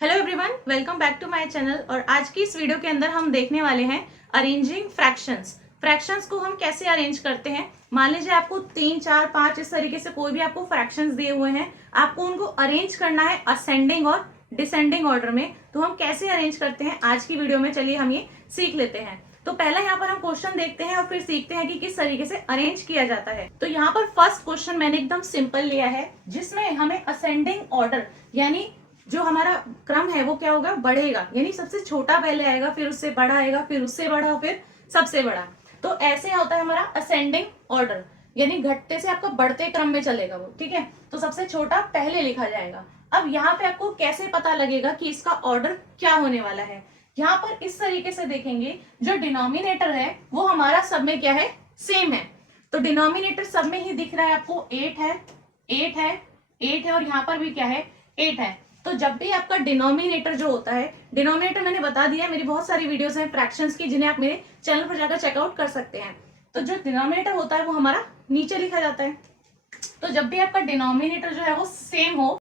Hello everyone, welcome back to my channel. और आज की इस वीडियो के अंदर हम देखने वाले हैं अरेंजिंग फ्रैक्शंस। फ्रैक्शंस को हम कैसे अरेंज करते हैं। मान लीजिए आपको 3, 4, 5 इस तरीके से कोई भी आपको फ्रैक्शंस दिए हुए हैं, आपको उनको अरेंज करना है असेंडिंग और डिसेंडिंग ऑर्डर में। तो हम कैसे अरेंज करते हैं आज की वीडियो में, चलिए हम ये सीख लेते हैं। तो पहला यहाँ पर हम क्वेश्चन देखते हैं और फिर सीखते हैं कि किस तरीके से अरेंज किया जाता है। तो यहाँ पर फर्स्ट क्वेश्चन मैंने एकदम सिंपल लिया है, जिसमें हमें असेंडिंग ऑर्डर यानी जो हमारा क्रम है वो क्या होगा, बढ़ेगा। यानी सबसे छोटा पहले आएगा, फिर उससे बड़ा आएगा, फिर उससे बड़ा, फिर सबसे बड़ा। तो ऐसे होता है हमारा असेंडिंग ऑर्डर, यानी घटते से आपका बढ़ते क्रम में चलेगा वो। ठीक है, तो सबसे छोटा पहले लिखा जाएगा। अब यहाँ पे आपको कैसे पता लगेगा कि इसका ऑर्डर क्या होने वाला है। यहाँ पर इस तरीके से देखेंगे, जो डिनोमिनेटर है वो हमारा सब में क्या है, सेम है। तो डिनोमिनेटर सब में ही दिख रहा है आपको, 8 है, 8 है, 8 है, और यहाँ पर भी क्या है, 8 है। तो जब भी आपका डिनोमिनेटर जो होता है, डिनोमिनेटर मैंने बता दिया, मेरी बहुत सारी वीडियोस हैं फ्रैक्शंस की, जिन्हें आप मेरे चैनल पर जाकर चेकआउट कर सकते हैं। तो जो डिनोमिनेटर होता है वो हमारा नीचे लिखा जाता है। तो जब भी आपका डिनोमिनेटर जो है वो सेम हो,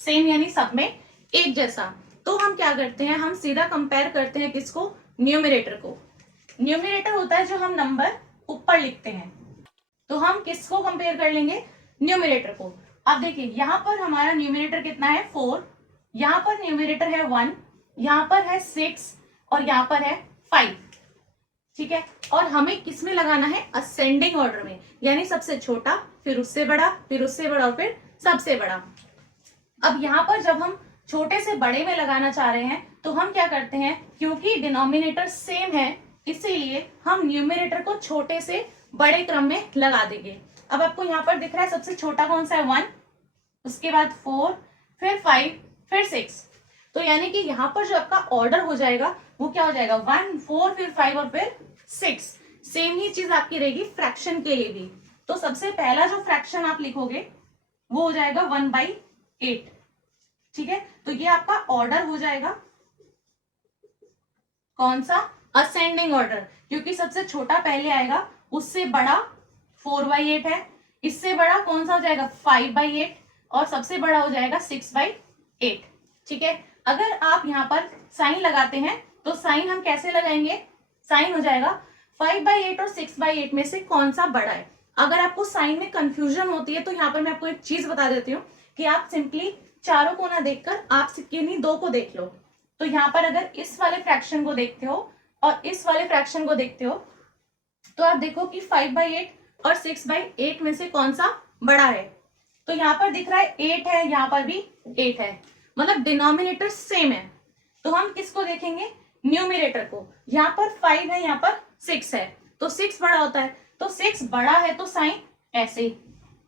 सेम यानी सब में एक जैसा, तो हम क्या करते हैं, हम सीधा कंपेयर करते हैं किसको, न्यूमरेटर को। न्यूमरेटर होता है जो हम नंबर ऊपर लिखते हैं, तो हम किसको कंपेयर कर लेंगे, न्यूमरेटर को। अब देखिए यहाँ पर हमारा न्यूमरेटर कितना है, 4, यहाँ पर न्यूमरेटर है 1, यहाँ पर है 6 और यहाँ पर है 5। ठीक है, और हमें किसमें लगाना है, असेंडिंग ऑर्डर में, यानी सबसे छोटा, फिर उससे बड़ा, फिर उससे बड़ा और फिर सबसे बड़ा। अब यहाँ पर जब हम छोटे से बड़े में लगाना चाह रहे हैं तो हम क्या करते हैं, क्योंकि डिनोमिनेटर सेम है इसीलिए हम न्यूमरेटर को छोटे से बड़े क्रम में लगा देंगे। अब आपको यहाँ पर दिख रहा है सबसे छोटा कौन सा है, 1, उसके बाद 4, फिर 5, फिर 6। तो यानी कि यहाँ पर जो आपका ऑर्डर हो जाएगा वो क्या हो जाएगा, 1, 4, फिर 5 और फिर 6। सेम ही चीज आपकी रहेगी फ्रैक्शन के लिए भी। तो सबसे पहला जो फ्रैक्शन आप लिखोगे वो हो जाएगा 1/8। ठीक है, तो ये आपका ऑर्डर हो जाएगा कौन सा, असेंडिंग ऑर्डर, क्योंकि सबसे छोटा पहले आएगा, उससे बड़ा 4/8 है, इससे बड़ा कौन सा हो जाएगा, 5/8, और सबसे बड़ा हो जाएगा 6/8। ठीक है, अगर आप यहाँ पर साइन लगाते हैं तो साइन हम कैसे लगाएंगे, साइन हो जाएगा 5/8 और 6/8 में से कौन सा बड़ा है। अगर आपको साइन में कंफ्यूजन होती है तो यहाँ पर मैं आपको एक चीज बता देती हूँ कि आप सिंपली चारों को ना देखकर आप किन्हीं दो को देख लो। तो यहाँ पर अगर इस वाले फ्रैक्शन को देखते हो और इस वाले फ्रैक्शन को देखते हो तो आप देखो कि 5/8 और 6/8 में से कौन सा बड़ा है। तो यहाँ पर दिख रहा है 8 है, यहाँ पर भी 8 है, मतलब डिनोमिनेटर सेम है। तो हम किसको देखेंगे, न्यूमरेटर को। यहाँ पर 5 है, यहाँ पर 6 है, तो 6 बड़ा होता है, तो 6 बड़ा है तो साइन ऐसे ही।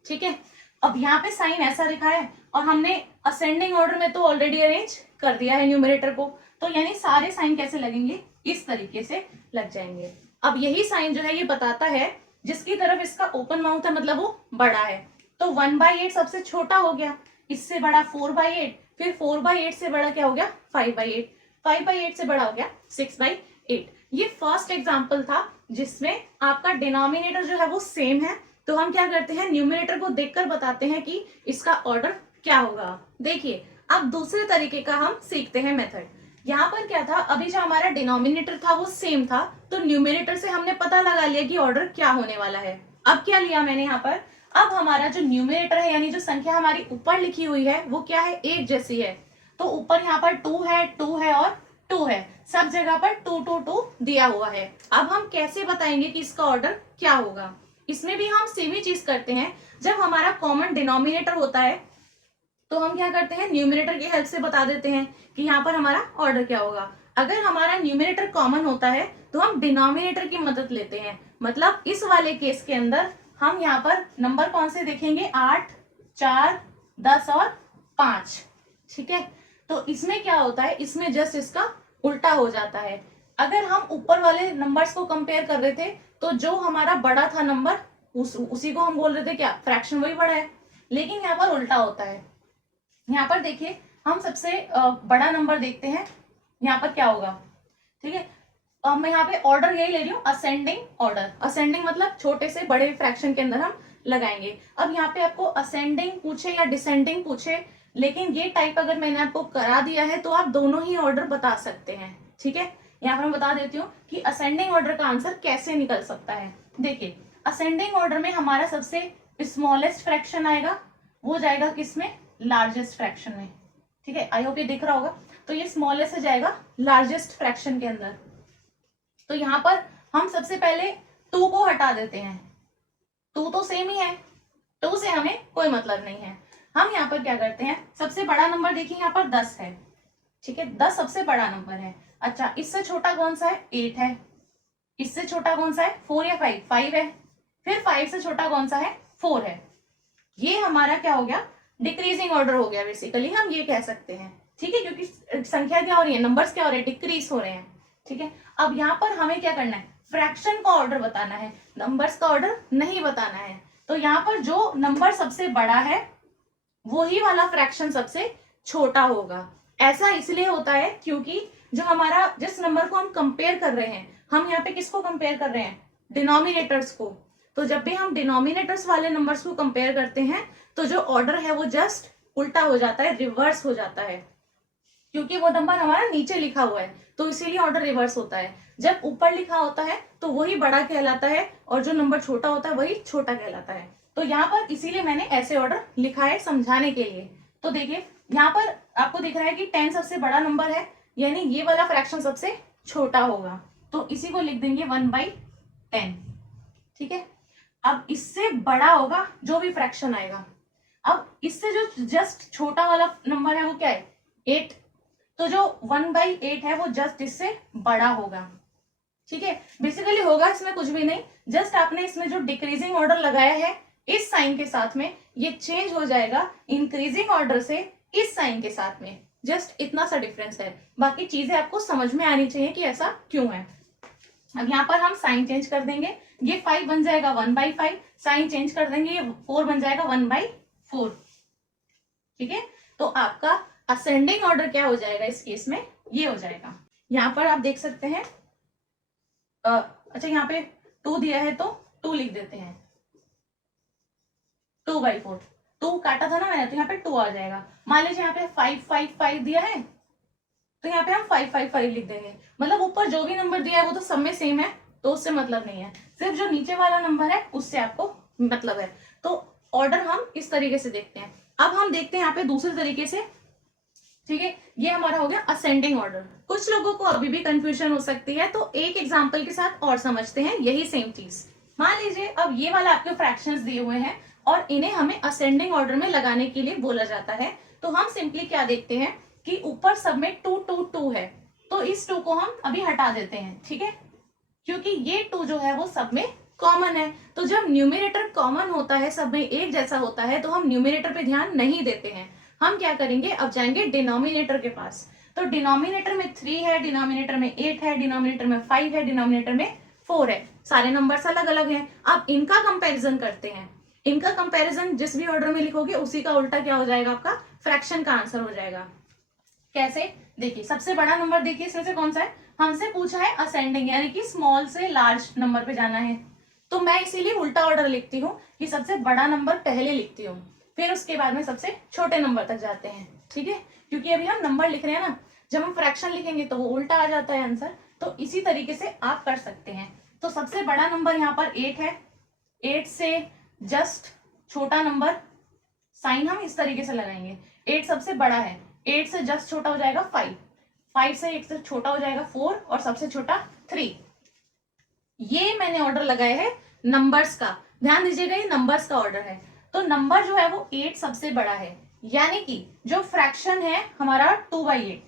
ठीक है, अब यहाँ पे साइन ऐसा लिखा है और हमने असेंडिंग ऑर्डर में तो ऑलरेडी अरेंज कर दिया है न्यूमरेटर को, तो यानी सारे साइन कैसे लगेंगे, इस तरीके से लग जाएंगे। अब यही साइन जो है ये बताता है जिसकी तरफ इसका ओपन माउथ है, मतलब वो बड़ा है। तो 1/8 सबसे छोटा हो गया, इससे बड़ा 4/8, फिर 4/8 से बड़ा क्या हो गया, 5/8, 5/8 से बड़ा हो गया 6/8। ये फर्स्ट एग्जाम्पल था जिसमें आपका डिनोमिनेटर जो है वो सेम है, तो हम क्या करते हैं, न्यूमरेटर को देखकर बताते हैं कि इसका ऑर्डर क्या होगा। देखिए अब दूसरे तरीके का हम सीखते हैं मेथड। यहाँ पर क्या था, अभी जो हमारा डिनोमिनेटर था वो सेम था, तो न्यूमरेटर से हमने पता लगा लिया कि ऑर्डर क्या होने वाला है। अब क्या लिया मैंने यहाँ पर, अब हमारा जो न्यूमरेटर है यानी जो संख्या हमारी ऊपर लिखी हुई है वो क्या है, एक जैसी है। तो ऊपर यहाँ पर 2 है, 2 है और 2 है, सब जगह पर 2 2 2 दिया हुआ है। अब हम कैसे बताएंगे कि इसका ऑर्डर क्या होगा। इसमें भी हम सेम ही चीज करते हैं, जब हमारा कॉमन डिनोमिनेटर होता है तो हम क्या करते हैं, न्यूमरेटर की हेल्प से बता देते हैं कि यहाँ पर हमारा ऑर्डर क्या होगा। अगर हमारा न्यूमरेटर कॉमन होता है तो हम डिनोमिनेटर की मदद लेते हैं, मतलब इस वाले केस के अंदर हम यहाँ पर नंबर कौन से देखेंगे, 8, 4, 10 और 5। ठीक है, तो इसमें क्या होता है, इसमें जस्ट इसका उल्टा हो जाता है। अगर हम ऊपर वाले नंबर्स को कंपेयर कर रहे थे तो जो हमारा बड़ा था नंबर उसी को हम बोल रहे थे क्या, फ्रैक्शन वही बड़ा है, लेकिन यहाँ पर उल्टा होता है। यहाँ पर देखिए हम सबसे बड़ा नंबर देखते हैं, यहाँ पर क्या होगा। ठीक है, अब मैं यहाँ पे ऑर्डर यही ले रही हूँ, असेंडिंग ऑर्डर। असेंडिंग मतलब छोटे से बड़े फ्रैक्शन के अंदर हम लगाएंगे। अब यहाँ पे आपको असेंडिंग पूछे या डिसेंडिंग पूछे, लेकिन ये टाइप अगर मैंने आपको करा दिया है तो आप दोनों ही ऑर्डर बता सकते हैं। ठीक है, यहाँ पर मैं बता देती हूँ कि असेंडिंग ऑर्डर का आंसर कैसे निकल सकता है। देखिए, असेंडिंग ऑर्डर में हमारा सबसे स्मॉलेस्ट फ्रैक्शन आएगा, वो जाएगा किसमें, लार्जेस्ट फ्रैक्शन में। ठीक है, आई होप ये दिख रहा होगा। तो ये स्मॉलेस्ट से जाएगा लार्जेस्ट फ्रैक्शन के अंदर। तो यहाँ पर हम सबसे पहले 2 को हटा देते हैं, 2 तो सेम ही है, 2 से हमें कोई मतलब नहीं है। हम यहाँ पर क्या करते हैं, सबसे बड़ा नंबर देखिए यहाँ पर 10 है। ठीक है, 10 सबसे बड़ा नंबर है। अच्छा, इससे छोटा कौन सा है, 8 है। इससे छोटा कौन सा है, 4 या 5, 5 है। फिर 5 से छोटा कौन सा है, 4 है। ये हमारा क्या हो गया, डिक्रीजिंग ऑर्डर हो गया, बेसिकली हम ये कह सकते हैं। ठीक है, क्योंकि संख्या क्या हो रही है, नंबर्स क्या हो रहे हैं, डिक्रीज हो रहे हैं। ठीक है, अब यहाँ पर हमें क्या करना है, फ्रैक्शन का ऑर्डर बताना है, नंबर्स का ऑर्डर नहीं बताना है। तो यहाँ पर जो नंबर सबसे बड़ा है वही वाला फ्रैक्शन सबसे छोटा होगा। ऐसा इसलिए होता है क्योंकि जो हमारा, जिस नंबर को हम कंपेयर कर रहे हैं, हम यहाँ पे किसको कंपेयर कर रहे हैं, डिनोमिनेटर्स को। तो जब भी हम डिनोमिनेटर्स वाले नंबर्स को कंपेयर करते हैं तो जो ऑर्डर है वो जस्ट उल्टा हो जाता है, रिवर्स हो जाता है, क्योंकि वो नंबर हमारा नीचे लिखा हुआ है तो इसीलिए ऑर्डर रिवर्स होता है। जब ऊपर लिखा होता है तो वही बड़ा कहलाता है और जो नंबर छोटा होता है वही छोटा कहलाता है। तो यहाँ पर इसीलिए मैंने ऐसे ऑर्डर लिखा है समझाने के लिए। तो देखिए, यहाँ पर आपको दिख रहा है कि 10 सबसे बड़ा नंबर है, यानी ये वाला फ्रैक्शन सबसे छोटा होगा, तो इसी को लिख देंगे 1/10। ठीक है, अब इससे बड़ा होगा जो भी फ्रैक्शन आएगा। अब इससे जो जस्ट छोटा वाला नंबर है वो क्या है, 8। तो जो 1/8 है वो जस्ट इससे बड़ा होगा। ठीक है, बेसिकली होगा इसमें कुछ भी नहीं, जस्ट आपने इसमें जो डिक्रीजिंग ऑर्डर लगाया है इस साइन के साथ में, ये चेंज हो जाएगा इंक्रीजिंग ऑर्डर से इस साइन के साथ में। जस्ट इतना सा डिफरेंस है, बाकी चीजें आपको समझ में आनी चाहिए कि ऐसा क्यों है। अब यहाँ पर हम साइन चेंज कर देंगे, ये 5 बन जाएगा 1/5, साइन चेंज कर देंगे, ये 4 बन जाएगा 1/4। ठीक है, तो आपका असेंडिंग ऑर्डर क्या हो जाएगा इस केस में, ये हो जाएगा। यहाँ पर आप देख सकते हैं, अच्छा यहाँ पे 2 दिया है तो 2 लिख देते हैं, 2/4। 2 काटा था ना मैंने, तो यहाँ पे 2 आ जाएगा। मान लीजिए यहाँ पे 5/5 दिया है तो यहाँ पे हम 5/5 लिख देंगे। मतलब ऊपर जो भी नंबर दिया है वो तो सब में सेम है, तो उससे मतलब नहीं है, सिर्फ जो नीचे वाला नंबर है उससे आपको मतलब है। तो ऑर्डर हम इस तरीके से देखते हैं। अब हम देखते हैं यहाँ पे दूसरे तरीके से। ठीक है, ये हमारा हो गया असेंडिंग ऑर्डर। कुछ लोगों को अभी भी कंफ्यूजन हो सकती है, तो एक एग्जांपल के साथ और समझते हैं यही सेम चीज। मान लीजिए अब ये वाला आपके फ्रैक्शंस दिए हुए हैं और इन्हें हमें असेंडिंग ऑर्डर में लगाने के लिए बोला जाता है। तो हम सिंपली क्या देखते हैं कि ऊपर सब में 2 2 2 है, तो इस 2 को हम अभी हटा देते हैं। ठीक है, क्योंकि ये 2 जो है वो सब में कॉमन है। तो जब न्यूमिनेटर कॉमन होता है, सब में एक जैसा होता है, तो हम न्यूमिनेटर पे ध्यान नहीं देते हैं। हम क्या करेंगे, अब जाएंगे डिनोमिनेटर के पास। तो डिनोमिनेटर में 3 है, डिनोमिनेटर में 8 है, डिनोमिनेटर में 5 है, डिनोमिनेटर में 4 है, सारे नंबर्स अलग अलग हैं। अब इनका कंपैरिजन करते हैं। इनका कंपैरिजन जिस भी ऑर्डर में लिखोगे उसी का उल्टा क्या हो जाएगा, आपका फ्रैक्शन का आंसर हो जाएगा। कैसे, देखिए सबसे बड़ा नंबर देखिए इसमें से कौन सा है, हमसे पूछा है असेंडिंग, यानी कि स्मॉल से लार्ज नंबर पे जाना है। तो मैं इसीलिए उल्टा ऑर्डर लिखती हूँ कि सबसे बड़ा नंबर पहले लिखती हूँ, फिर उसके बाद में सबसे छोटे नंबर तक जाते हैं। ठीक है, क्योंकि अभी हम नंबर लिख रहे हैं ना, जब हम फ्रैक्शन लिखेंगे तो वो उल्टा आ जाता है आंसर। तो इसी तरीके से आप कर सकते हैं। तो सबसे बड़ा नंबर यहाँ पर 8 है, 8 से जस्ट छोटा नंबर, साइन हम इस तरीके से लगाएंगे। 8 सबसे बड़ा है, 8 से जस्ट छोटा हो जाएगा 5, 5 से 1 से छोटा हो जाएगा 4 और सबसे छोटा 3। ये मैंने ऑर्डर लगाया है नंबर्स का, ध्यान दीजिएगा ये नंबर्स का ऑर्डर है। तो नंबर जो है वो 8 सबसे बड़ा है, यानी कि जो फ्रैक्शन है हमारा 2/8,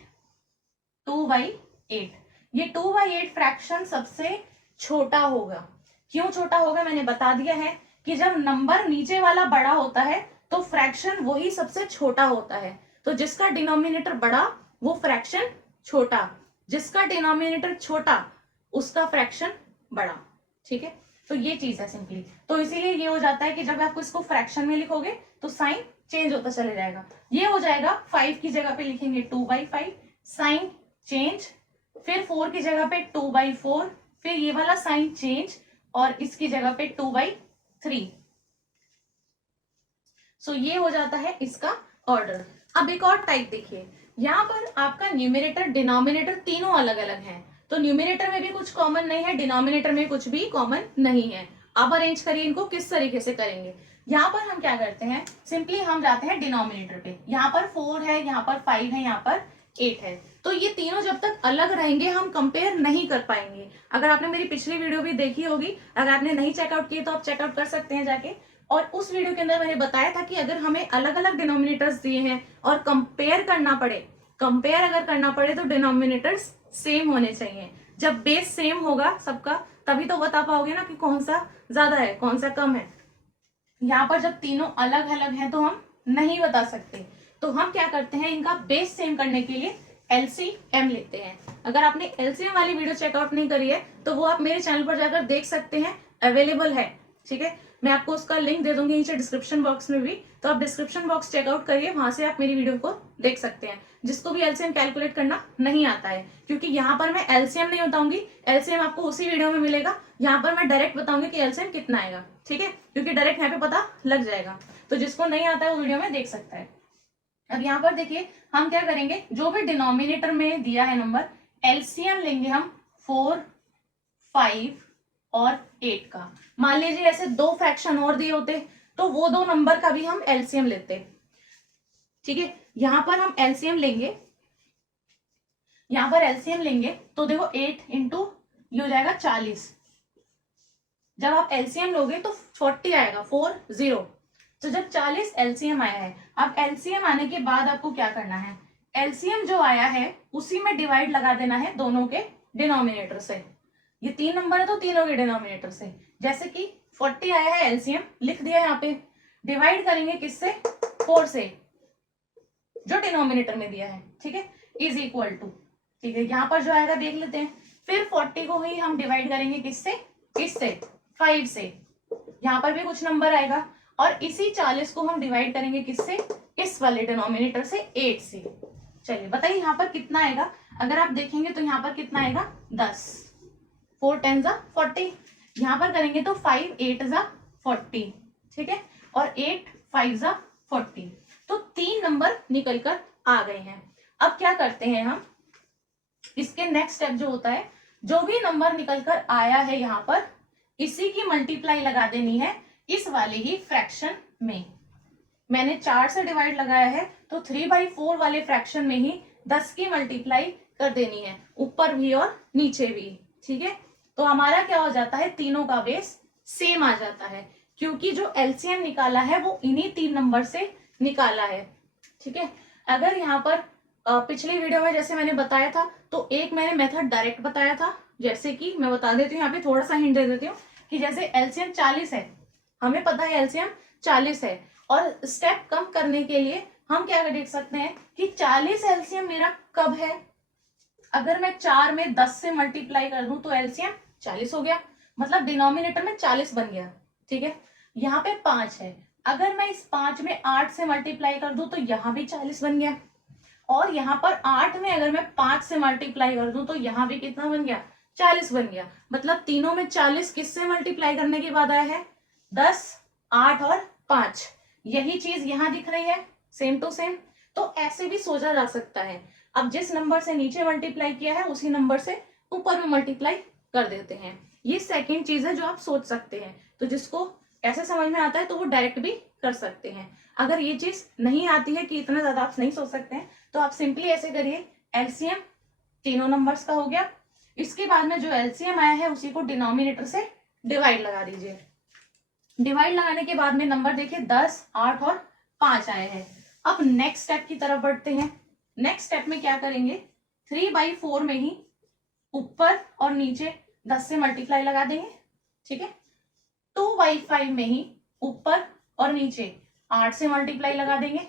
2/8, ये 2/8 फ्रैक्शन सबसे छोटा होगा। क्यों छोटा होगा मैंने बता दिया है कि जब नंबर नीचे वाला बड़ा होता है तो फ्रैक्शन वही सबसे छोटा होता है। तो जिसका डिनोमिनेटर बड़ा वो फ्रैक्शन छोटा, जिसका डिनोमिनेटर छोटा उसका फ्रैक्शन बड़ा। ठीक है, तो ये चीज है सिंपली। तो इसीलिए ये हो जाता है कि जब आप इसको फ्रैक्शन में लिखोगे तो साइन चेंज होता चले जाएगा। ये हो जाएगा 5 की जगह पे लिखेंगे 2/5, साइन चेंज, फिर 4 की जगह पे 2/4, फिर ये वाला साइन चेंज और इसकी जगह पे 2/3। सो ये हो जाता है इसका ऑर्डर। अब एक और टाइप देखिए, यहाँ पर आपका न्यूमिनेटर डिनोमिनेटर तीनों अलग अलग हैं, तो न्यूमिनेटर में भी कुछ कॉमन नहीं है, डिनोमिनेटर में कुछ भी कॉमन नहीं है। अब अरेंज करिए इनको, किस तरीके से करेंगे। यहाँ पर हम क्या करते हैं, सिंपली हम जाते हैं डिनोमिनेटर पे। यहाँ पर 4 है, यहाँ पर 5 है, यहाँ पर 8 है, तो ये तीनों जब तक अलग रहेंगे हम कंपेयर नहीं कर पाएंगे। अगर आपने मेरी पिछली वीडियो भी देखी होगी, अगर आपने नहीं चेकआउट की तो आप चेकआउट कर सकते हैं जाके। और उस वीडियो के अंदर मैंने बताया था कि अगर हमें अलग अलग डिनोमिनेटर्स दिए हैं और कंपेयर करना पड़े, कंपेयर अगर करना पड़े तो डिनोमिनेटर्स सेम होने चाहिए। जब बेस सेम होगा सबका, तभी तो बता पाओगे ना कि कौन सा ज्यादा है कौन सा कम है। यहाँ पर जब तीनों अलग अलग हैं तो हम नहीं बता सकते, तो हम क्या करते हैं, इनका बेस सेम करने के लिए एलसीएम लेते हैं। अगर आपने एलसीएम वाली वीडियो चेकआउट नहीं करी है तो वो आप मेरे चैनल पर जाकर देख सकते हैं, अवेलेबल है, ठीक है। मैं आपको उसका लिंक दे दूंगी नीचे डिस्क्रिप्शन बॉक्स में भी, तो आप डिस्क्रिप्शन बॉक्स चेकआउट करिए, वहां से आप मेरी वीडियो को देख सकते हैं। जिसको भी एलसीएम कैलकुलेट करना नहीं आता है, क्योंकि यहाँ पर मैं एलसीएम नहीं बताऊंगी, एलसीएम आपको उसी वीडियो में मिलेगा। यहाँ पर मैं डायरेक्ट बताऊंगी कि एलसीएम कितना आएगा, ठीक है, क्योंकि डायरेक्ट यहाँ पे पता लग जाएगा। तो जिसको नहीं आता है वो वीडियो में देख सकता है। अब यहाँ पर देखिए हम क्या करेंगे, जो भी डिनोमिनेटर में दिया है नंबर, एलसीएम लेंगे हम 4, 5 और 8 का। मान लीजिए ऐसे दो फ्रैक्शन और दिए होते तो वो दो नंबर का भी हम एलसीएम लेते, ठीक है। यहां पर हम एलसीएम लेंगे, यहां पर एलसीएम लेंगे तो देखो 8 इंटू ये हो जाएगा 40। जब आप एलसीएम लोगे तो 40 आएगा, 40। तो जब 40 एलसीएम आया है, अब एलसीएम आने के बाद आपको क्या करना है, एलसीएम जो आया है उसी में डिवाइड लगा देना है दोनों के डिनोमिनेटर से। ये 3 नंबर है तो तीनों के डिनोमिनेटर से। जैसे कि 40 आया है, एलसीएम लिख दिया यहाँ पे, डिवाइड करेंगे किससे, 4 से, जो डिनोमिनेटर में दिया है, ठीक है, इज इक्वल टू, ठीक है। यहाँ पर जो आएगा देख लेते हैं, फिर 40 को ही हम डिवाइड करेंगे किससे, इससे, 5 से, यहाँ पर भी कुछ नंबर आएगा, और इसी 40 को हम डिवाइड करेंगे किससे, इस वाले डिनोमिनेटर से, 8 से। चलिए बताइए यहाँ पर कितना आएगा, अगर आप देखेंगे तो यहाँ पर कितना आएगा, 10, 4 10 जा 40, यहाँ पर करेंगे तो 5 8 जा 40, ठीक है, और 8 5 जा 40, तो 3 नंबर निकल कर आ गए हैं। अब क्या करते हैं हम, इसके नेक्स्ट स्टेप जो होता है, जो भी नंबर निकल कर आया है यहाँ पर, इसी की मल्टीप्लाई लगा देनी है इस वाले ही फ्रैक्शन में। मैंने 4 से डिवाइड लगाया है तो 3/4 वाले फ्रैक्शन में ही 10 की मल्टीप्लाई कर देनी है, ऊपर भी और नीचे भी, ठीक है। तो हमारा क्या हो जाता है, तीनों का बेस सेम आ जाता है, क्योंकि जो एलसीएम निकाला है वो इन्हीं 3 नंबर से निकाला है, ठीक है। अगर यहाँ पर पिछली वीडियो में जैसे मैंने बताया था, तो एक मैंने मेथड डायरेक्ट बताया था, जैसे कि मैं बता देती हूँ, यहाँ पे थोड़ा सा हिंट दे देती हूँ कि जैसे एलसीएम 40 है, हमें पता है एलसीएम 40 है, और स्टेप कम करने के लिए हम क्या देख सकते हैं कि 40 एलसीएम मेरा कब है, अगर मैं 4 में 10 से मल्टीप्लाई कर दूं तो एलसीएम 40 हो गया, मतलब डिनोमिनेटर में 40 बन गया, ठीक है। यहाँ पे 5 है, अगर मैं इस 5 में 8 से मल्टीप्लाई कर दूं तो यहाँ भी 40 बन गया, और यहाँ पर 8 में अगर मैं 5 से मल्टीप्लाई कर दूं तो यहाँ भी कितना बन गया, 40 बन गया। मतलब तीनों में 40 किससे मल्टीप्लाई करने के बाद आया है, 10 8 और 5। यही चीज यहाँ दिख रही है, सेम टू सेम। तो ऐसे भी सोचा जा सकता है, अब जिस नंबर से नीचे मल्टीप्लाई किया है उसी नंबर से ऊपर में मल्टीप्लाई कर देते हैं। ये सेकंड चीज है जो आप सोच सकते हैं, तो जिसको ऐसे समझ में आता है तो वो डायरेक्ट भी कर सकते हैं। अगर ये चीज नहीं आती है कि इतना ज्यादा आप नहीं सोच सकते हैं, तो आप सिंपली ऐसे करिए, एलसीएम तीनों नंबर्स का हो गया, इसके बाद में जो एलसीएम आया है उसी को डिनोमिनेटर से डिवाइड लगा दीजिए। डिवाइड लगाने के बाद में नंबर देखिए 10 8 और 5 आए हैं। अब नेक्स्ट स्टेप की तरफ बढ़ते हैं। नेक्स्ट स्टेप में क्या करेंगे, 3/4 में ही ऊपर और नीचे 10 से मल्टीप्लाई लगा देंगे, ठीक है। 2/5 में ही ऊपर और नीचे 8 से मल्टीप्लाई लगा देंगे,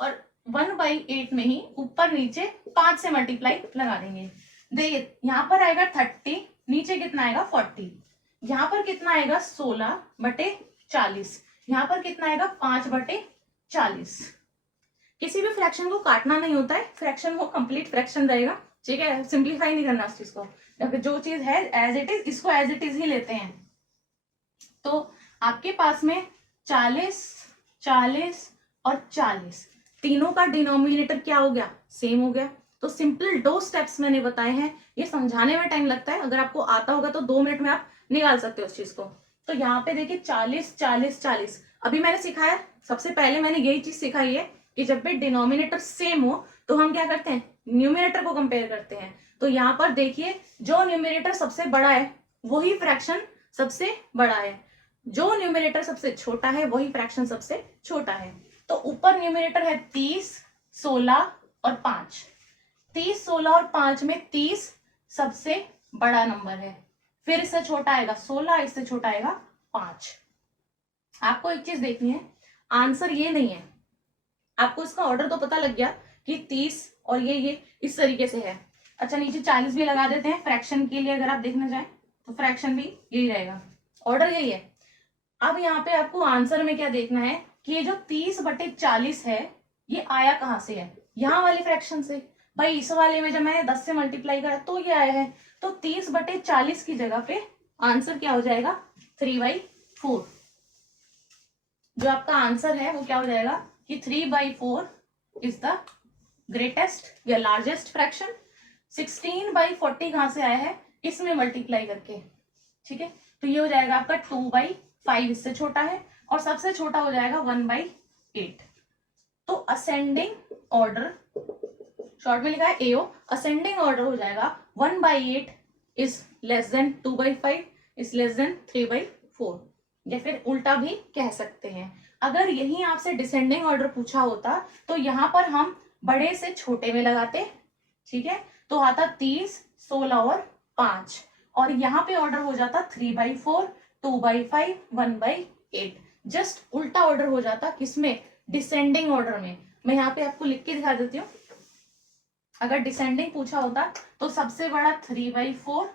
और 1/8 में ही ऊपर नीचे 5 से मल्टीप्लाई लगा देंगे। देखिए यहाँ पर आएगा 30, नीचे कितना आएगा 40, यहाँ पर कितना आएगा 16/40, यहाँ पर कितना आएगा 5/40। किसी भी फ्रैक्शन को काटना नहीं होता है, फ्रैक्शन वो कंप्लीट फ्रैक्शन रहेगा, ठीक है, सिंप्लीफाई नहीं करना उस चीज को। जो चीज है एज इट इज, इसको एज इट इज ही लेते हैं। तो आपके पास में 40 40 और 40, तीनों का डिनोमिनेटर क्या हो गया, सेम हो गया। तो सिंपल 2 स्टेप्स मैंने बताए हैं, ये समझाने में टाइम लगता है, अगर आपको आता होगा तो 2 मिनट में आप निकाल सकते हो उस चीज को। तो यहाँ पे देखिए 40 40 40, अभी मैंने सिखाया, सबसे पहले मैंने यही चीज सिखाई है कि जब भी डिनोमिनेटर सेम हो तो हम क्या करते हैं, न्यूमिनेटर को कंपेयर करते हैं। तो यहाँ पर देखिए जो न्यूमिनेटर सबसे बड़ा है वही फ्रैक्शन सबसे बड़ा है, जो न्यूमिनेटर सबसे छोटा है वही फ्रैक्शन सबसे छोटा है। तो ऊपर न्यूमिनेटर है 30, 16 और 5। 30, 16 और 5 में 30 सबसे बड़ा नंबर है, फिर इससे छोटा आएगा 16, इससे छोटा आएगा 5। आपको एक चीज देखनी है, आंसर ये नहीं है, आपको इसका ऑर्डर तो पता लग गया कि 30 और ये इस तरीके से है। अच्छा नीचे 40 भी लगा देते हैं फ्रैक्शन के लिए, अगर आप देखना चाहें तो फ्रैक्शन भी यही रहेगा, ऑर्डर यही है। अब यहाँ पे आपको आंसर में क्या देखना है कि ये जो 30/40 है ये आया कहाँ से है, यहाँ वाले फ्रैक्शन से। भाई इस वाले में जब मैंने 10 से मल्टीप्लाई करा तो ये आया है, तो 30/40 की जगह पे आंसर क्या हो जाएगा, 3/4। जो आपका आंसर है वो क्या हो जाएगा कि 3/4 इज द ग्रेटेस्ट या लार्जेस्ट फ्रैक्शन। 16/40 कहां से आया है, इसमें मल्टीप्लाई करके, ठीक है। तो ये हो जाएगा आपका 2/5, इससे छोटा है, और सबसे छोटा हो जाएगा 1/8। तो असेंडिंग ऑर्डर, शॉर्ट में लिखा है एओ, असेंडिंग ऑर्डर हो जाएगा 1/8 is less than 2/5 is less than 3/4, या फिर उल्टा भी कह सकते हैं। अगर यही आपसे डिसेंडिंग ऑर्डर पूछा होता तो यहां पर हम बड़े से छोटे में लगाते, ठीक है, तो आता 30, 16 और 5, और यहाँ पे ऑर्डर हो जाता 3/4, 2/5, 1/8। जस्ट उल्टा ऑर्डर हो जाता, किसमें, डिसेंडिंग ऑर्डर में। मैं यहाँ पे आपको लिख के दिखा देती हूँ, अगर डिसेंडिंग पूछा होता तो सबसे बड़ा 3/4,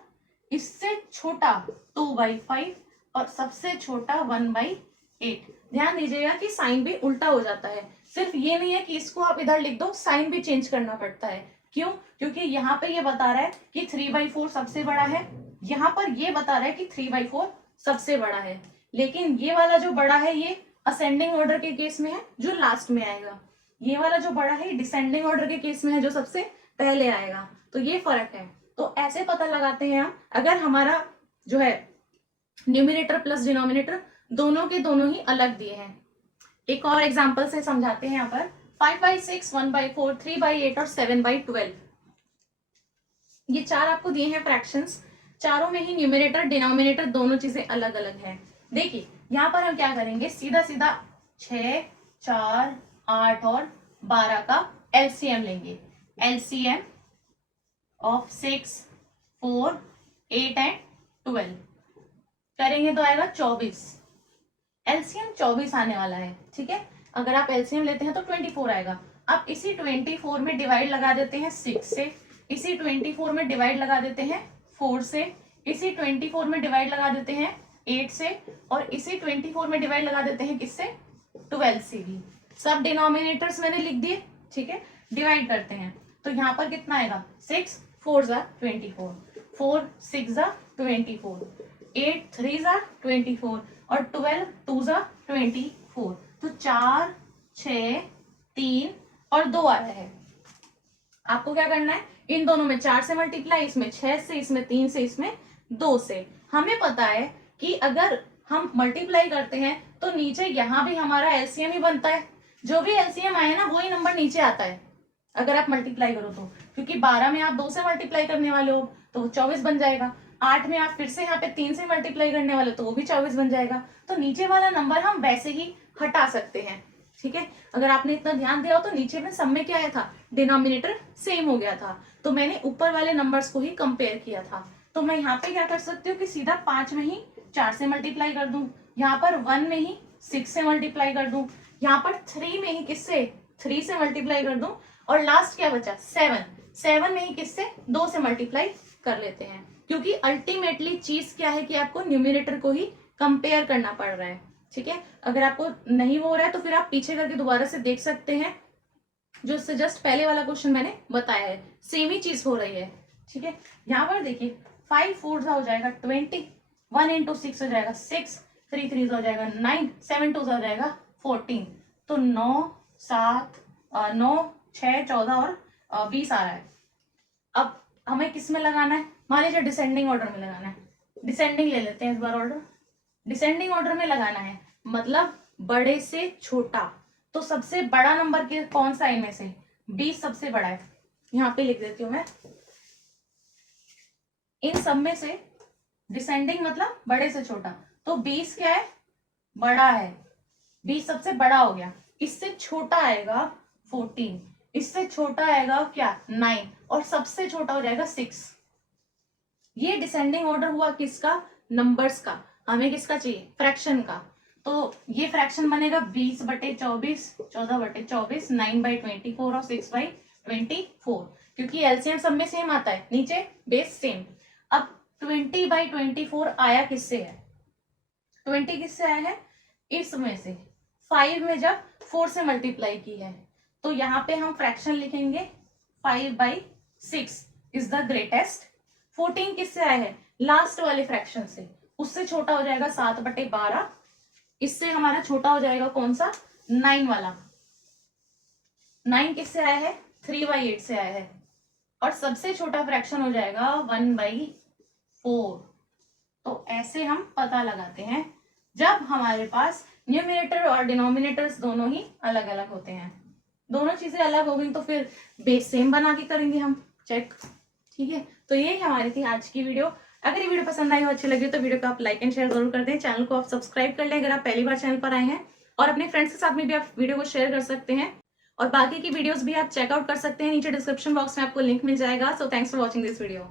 इससे छोटा 2/5 और सबसे छोटा 1/8। ध्यान दीजिएगा कि साइन भी उल्टा हो जाता है, सिर्फ ये नहीं है कि इसको आप इधर लिख दो, साइन भी चेंज करना पड़ता है। क्यों, क्योंकि यहाँ पे ये बता रहा है कि 3/4 सबसे बड़ा है, यहाँ पर ये बता रहा है कि 3/4 सबसे बड़ा है, लेकिन ये वाला जो बड़ा है ये असेंडिंग ऑर्डर के केस में है जो लास्ट में आएगा, ये वाला जो बड़ा है डिसेंडिंग ऑर्डर के केस में है जो सबसे पहले आएगा। तो ये फर्क है। तो ऐसे पता लगाते हैं हम, अगर हमारा जो है न्यूमिनेटर प्लस डिनोमिनेटर दोनों के दोनों ही अलग दिए हैं। एक और एग्जांपल से समझाते हैं यहाँ पर, 5/6, 1/4, 3/8 और 7/12। ये चार आपको दिए हैं फ्रैक्शंस, चारों में ही न्यूमिनेटर डिनोमिनेटर दोनों चीजें अलग अलग हैं। देखिए यहाँ पर हम क्या करेंगे, सीधा सीधा 6, 4, 8 और 12 का एलसीएम लेंगे। एलसीएम ऑफ 6, 4, 8 एंड 12 करेंगे तो आएगा 24। एलसीएम 24 आने वाला है, ठीक है। अगर आप एलसीएम लेते हैं तो 24 आएगा। अब इसी 24 में डिवाइड लगा देते हैं 6 से, इसी 24 में डिवाइड लगा देते हैं 4 से, इसी 24 में डिवाइड लगा देते हैं 8 से, और इसी 24 में डिवाइड लगा देते हैं किससे, 12 से भी। सब डिनोमिनेटर्स मैंने लिख दिए, ठीक है। डिवाइड करते हैं तो यहाँ पर कितना आएगा, 6 4 ज़ा 24, 4 6 ज़ा 24, 8 3 ज़ा 24 और 12 2 ज़ा 24। तो 4 6 3 और 2 आया है। आपको क्या करना है, इन दोनों में 4 से मल्टीप्लाई, इसमें 6 से, इसमें 3 से, इसमें 2 से। हमें पता है कि अगर हम मल्टीप्लाई करते हैं तो नीचे यहाँ भी हमारा एलसीएम ही बनता है, जो भी एलसीएम आए ना वही नंबर नीचे आता है अगर आप मल्टीप्लाई करो तो, क्योंकि 12 में आप 2 से मल्टीप्लाई करने वाले हो तो वो 24 बन जाएगा, 8 में आप फिर से यहाँ पे 3 से मल्टीप्लाई करने वाले तो वो भी 24 बन जाएगा। तो नीचे वाला नंबर हम वैसे ही हटा सकते हैं, ठीक है। अगर आपने इतना ध्यान दिया हो तो नीचे में सब में क्या आया था, डिनोमिनेटर सेम हो गया था, तो मैंने ऊपर वाले नंबर्स को ही कंपेयर किया था। तो मैं यहाँ पे क्या कर सकती हूँ कि सीधा 5 में ही 4 से मल्टीप्लाई कर दूं, यहाँ पर 1 में ही 6 से मल्टीप्लाई कर दूं, यहाँ पर 3 में ही किससे, 3 से मल्टीप्लाई कर दूं, और लास्ट क्या बचा 7 में ही किससे, 2 से मल्टीप्लाई कर लेते हैं। क्योंकि अल्टीमेटली चीज क्या है कि आपको न्यूमिनेटर को ही कंपेयर करना पड़ रहा है, ठीक है। अगर आपको नहीं हो रहा है तो फिर आप पीछे करके दोबारा से देख सकते हैं, जो इससे जस्ट पहले वाला क्वेश्चन मैंने बताया है, सेम ही चीज हो रही है, ठीक है। यहाँ पर देखिए 5 4 हो जाएगा 20, 1 into 6 हो जाएगा 6, 3 3 हो जाएगा 9, 7 2 हो जाएगा 14। तो 9 7 9, 6, 14 और 20 आ रहा है। अब हमें किस में लगाना है, मान लीजिए डिसेंडिंग ऑर्डर में लगाना है। डिसेंडिंग ले लेते हैं इस बार ऑर्डर, डिसेंडिंग ऑर्डर में लगाना है, मतलब बड़े से छोटा। तो सबसे बड़ा नंबर के कौन सा इनमें से, 20 सबसे बड़ा है, यहाँ पे लिख देती हूँ मैं। इन सब में से डिसेंडिंग मतलब बड़े से छोटा, तो 20 क्या है, बड़ा है, 20 सबसे बड़ा हो गया। इससे छोटा आएगा 14, इससे छोटा आएगा क्या 9, और सबसे छोटा हो जाएगा 6। ये डिसेंडिंग ऑर्डर हुआ किसका, नंबर्स का। हमें किसका चाहिए, फ्रैक्शन का। तो ये फ्रैक्शन बनेगा 20/24, 14/24, 9/24 और 6/24, क्योंकि एलसीएम सब में सेम आता है, नीचे बेस सेम। अब 20/24 आया किससे है, 20 किससे आया है, इसमें से 5 में जब 4 से मल्टीप्लाई की है, तो यहाँ पे हम फ्रैक्शन लिखेंगे 5/6 इज द ग्रेटेस्ट। 14 किससे आया है, लास्ट वाले फ्रैक्शन से, उससे छोटा हो जाएगा 7/12, इससे हमारा छोटा हो जाएगा कौन सा, 9 वाला। 9 किससे आया है, 3/8 से आया है, और सबसे छोटा फ्रैक्शन हो जाएगा 1/4। तो ऐसे हम पता लगाते हैं जब हमारे पास न्यूमरेटर और डिनोमिनेटर्स दोनों ही अलग अलग होते हैं। दोनों चीजें अलग हो गई तो फिर बेस सेम बना के करेंगे हम चेक, ठीक है। तो ये हमारी थी आज की वीडियो। अगर ये वीडियो पसंद आई हो, अच्छी लगी तो वीडियो को आप लाइक एंड शेयर जरूर कर दें। चैनल को आप सब्सक्राइब कर लें अगर आप पहली बार चैनल पर आए हैं, और अपने फ्रेंड्स के साथ में भी आप वीडियो को शेयर कर सकते हैं। और बाकी की वीडियोस भी आप चेकआउट कर सकते हैं, नीचे डिस्क्रिप्शन बॉक्स में आपको लिंक मिल जाएगा। So thanks for watching this video.